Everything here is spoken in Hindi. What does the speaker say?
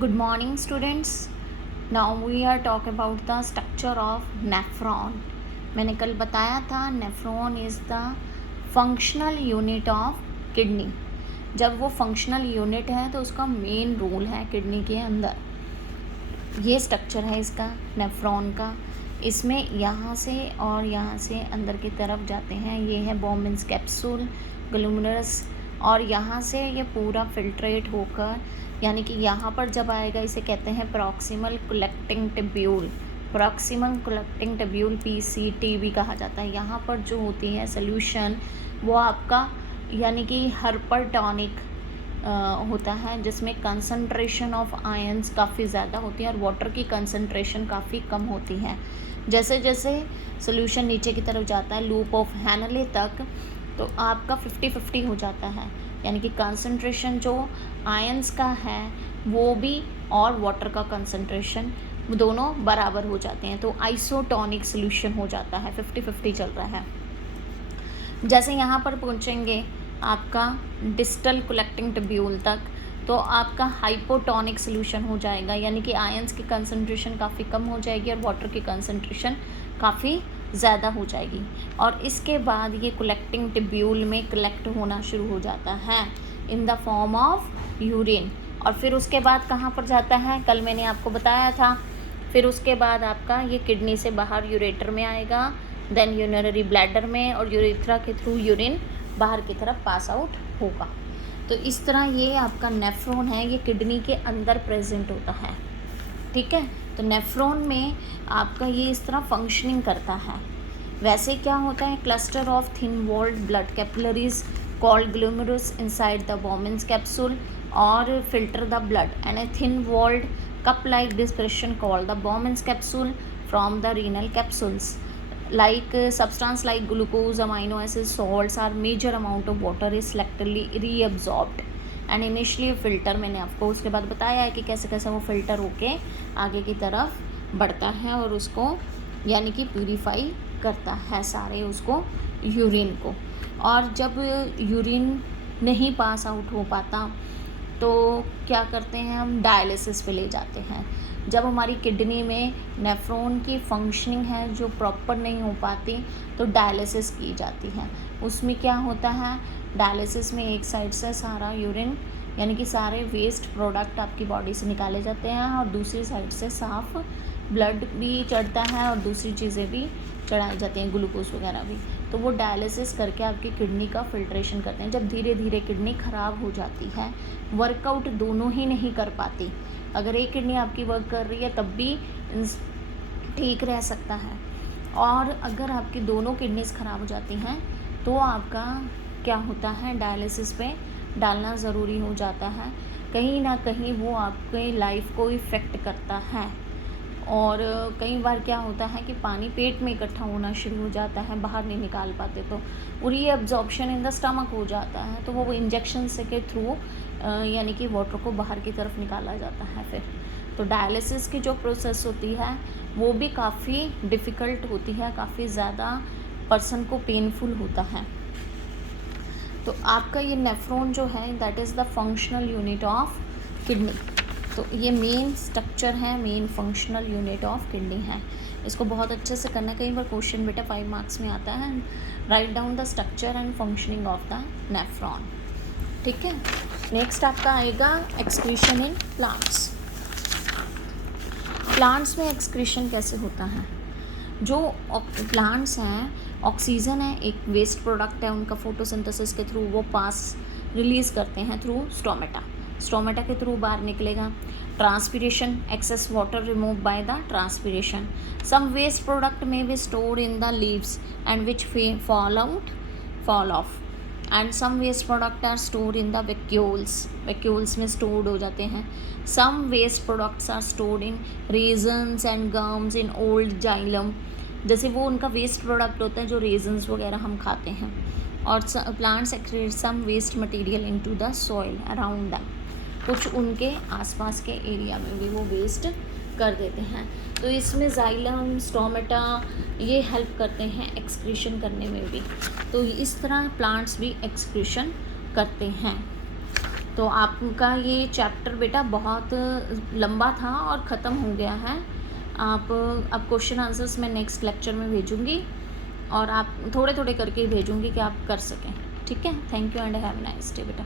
Good morning, students. Now we are talking about the structure of nephron. मैंने कल बताया था nephron is the functional unit of kidney. जब वो फंक्शनल यूनिट है तो उसका मेन रोल है किडनी के अंदर. ये स्ट्रक्चर है इसका नेफ्रॉन का. इसमें यहाँ से और यहाँ से अंदर की तरफ जाते हैं. ये है बॉम्बिन्स कैप्सूल ग्लूमेरुलस, और यहाँ से ये पूरा फिल्ट्रेट होकर यानी कि यहाँ पर जब आएगा इसे कहते हैं proximal collecting tubule. Proximal collecting tubule PCT भी कहा जाता है. यहाँ पर जो होती है सोल्यूशन वो आपका यानी कि हाइपरटोनिक होता है, जिसमें कंसंट्रेशन ऑफ आयंस काफ़ी ज़्यादा होती है और वाटर की कंसंट्रेशन काफ़ी कम होती है. जैसे जैसे सोल्यूशन नीचे की तरफ जाता है लूप ऑफ हैनले तक, तो आपका 50-50 हो जाता है. यानी कि कंसंट्रेशन जो आयंस का है वो भी और वाटर का कंसंट्रेशन दोनों बराबर हो जाते हैं. तो आइसोटोनिक सोल्यूशन हो जाता है. 50-50 चल रहा है. जैसे यहाँ पर पहुँचेंगे आपका डिस्टल कलेक्टिंग ट्यूब्यूल तक, तो आपका हाइपोटोनिक सोल्यूशन हो जाएगा. यानी कि आयंस की कंसंट्रेशन काफ़ी कम हो जाएगी और वाटर की कंसंट्रेशन काफ़ी ज़्यादा हो जाएगी. और इसके बाद ये कलेक्टिंग ट्यूब्यूल में कलेक्ट होना शुरू हो जाता है in the form of urine. और फिर उसके बाद कहाँ पर जाता है, कल मैंने आपको बताया था. फिर उसके बाद आपका ये किडनी से बाहर यूरेटर में आएगा, देन यूरिनरी ब्लैडर में, और यूरेथ्रा के थ्रू यूरिन बाहर की तरफ पास आउट होगा. तो इस तरह ये आपका नेफ्रॉन है, ये किडनी के अंदर प्रेजेंट होता है. ठीक है. तो नेफ्रॉन में आपका ये इस तरह फंक्शनिंग करता है. वैसे क्या होता है, cluster of thin walled blood capillaries called glomerulus inside the Bowman's capsule और filter the blood, and a thin walled cup like dispersion called the Bowman's capsule from the renal capsules. Like substance like glucose, amino acids, salts are major amount of water is selectively reabsorbed and initially filter. मैंने आपको उसके बाद बताया है कि कैसे कैसे वो फिल्टर होके आगे की तरफ बढ़ता है और उसको यानी कि प्यूरीफाई करता है सारे उसको यूरिन को. और जब यूरिन नहीं पास आउट हो पाता तो क्या करते हैं, हम डायलिसिस पे ले जाते हैं. जब हमारी किडनी में नेफ्रॉन की फंक्शनिंग है जो प्रॉपर नहीं हो पाती तो डायलिसिस की जाती है. उसमें क्या होता है, डायलिसिस में एक साइड से सारा यूरिन यानी कि सारे वेस्ट प्रोडक्ट आपकी बॉडी से निकाले जाते हैं और दूसरी साइड से साफ ब्लड भी चढ़ता है और दूसरी चीज़ें भी चढ़ाई जाती हैं, ग्लूकोज वगैरह भी. तो वो डायलिसिस करके आपकी किडनी का फिल्ट्रेशन करते हैं. जब धीरे धीरे किडनी ख़राब हो जाती है, वर्कआउट दोनों ही नहीं कर पाती. अगर एक किडनी आपकी वर्क कर रही है तब भी ठीक रह सकता है, और अगर आपकी दोनों किडनीज ख़राब हो जाती हैं तो आपका क्या होता है, डायलिसिस पे डालना ज़रूरी हो जाता है. कहीं ना कहीं वो आपके लाइफ को इफ़ेक्ट करता है. और कई बार क्या होता है कि पानी पेट में इकट्ठा होना शुरू हो जाता है, बाहर नहीं निकाल पाते, तो रीअब्जॉर्प्शन इन द स्टमक हो जाता है. तो वो इंजेक्शन से के थ्रू यानी कि वाटर को बाहर की तरफ निकाला जाता है. फिर तो डायलिसिस की जो प्रोसेस होती है वो भी काफ़ी डिफ़िकल्ट होती है, काफ़ी ज़्यादा पर्सन को पेनफुल होता है. तो आपका ये नेफ्रॉन जो है that is the functional unit of kidney. तो ये मेन स्ट्रक्चर है, main functional unit of kidney है. इसको बहुत अच्छे से करना. कई बार क्वेश्चन बेटा 5 मार्क्स में आता है, write down the structure and functioning of the nephron. ठीक है. नेक्स्ट आपका आएगा एक्सक्रीशन इन प्लांट्स. प्लांट्स में एक्सक्रीशन कैसे होता है, जो प्लांट्स हैं ऑक्सीजन है, एक वेस्ट प्रोडक्ट है उनका, फोटोसिंथेसिस के थ्रू वो पास रिलीज़ करते हैं थ्रू स्टोमेटा. स्टोमेटा के थ्रू बाहर निकलेगा. Transpiration, excess water remove by the transpiration. Some waste product may be stored in the leaves and which fall off, and some waste product are stored in the vacuoles में स्टोर्ड हो जाते हैं. Some waste products are stored in resins and gums in old xylem. जैसे वो उनका वेस्ट प्रोडक्ट होता है जो रेजन्स वगैरह हम खाते हैं. और plants excrete some waste material into the soil around them. कुछ उनके आसपास के एरिया में भी वो वेस्ट कर देते हैं. तो इसमें जाइलम, स्टोमेटा ये हेल्प करते हैं एक्सक्रीशन करने में भी. तो इस तरह प्लांट्स भी एक्सक्रीशन करते हैं. तो आपका ये चैप्टर बेटा बहुत लंबा था और ख़त्म हो गया है। आप अब क्वेश्चन आंसर्स मैं नेक्स्ट लेक्चर में भेजूँगी और आप थोड़े थोड़े करके ही भेजूँगी कि आप कर सकें। ठीक है, thank you and have a nice day बेटा।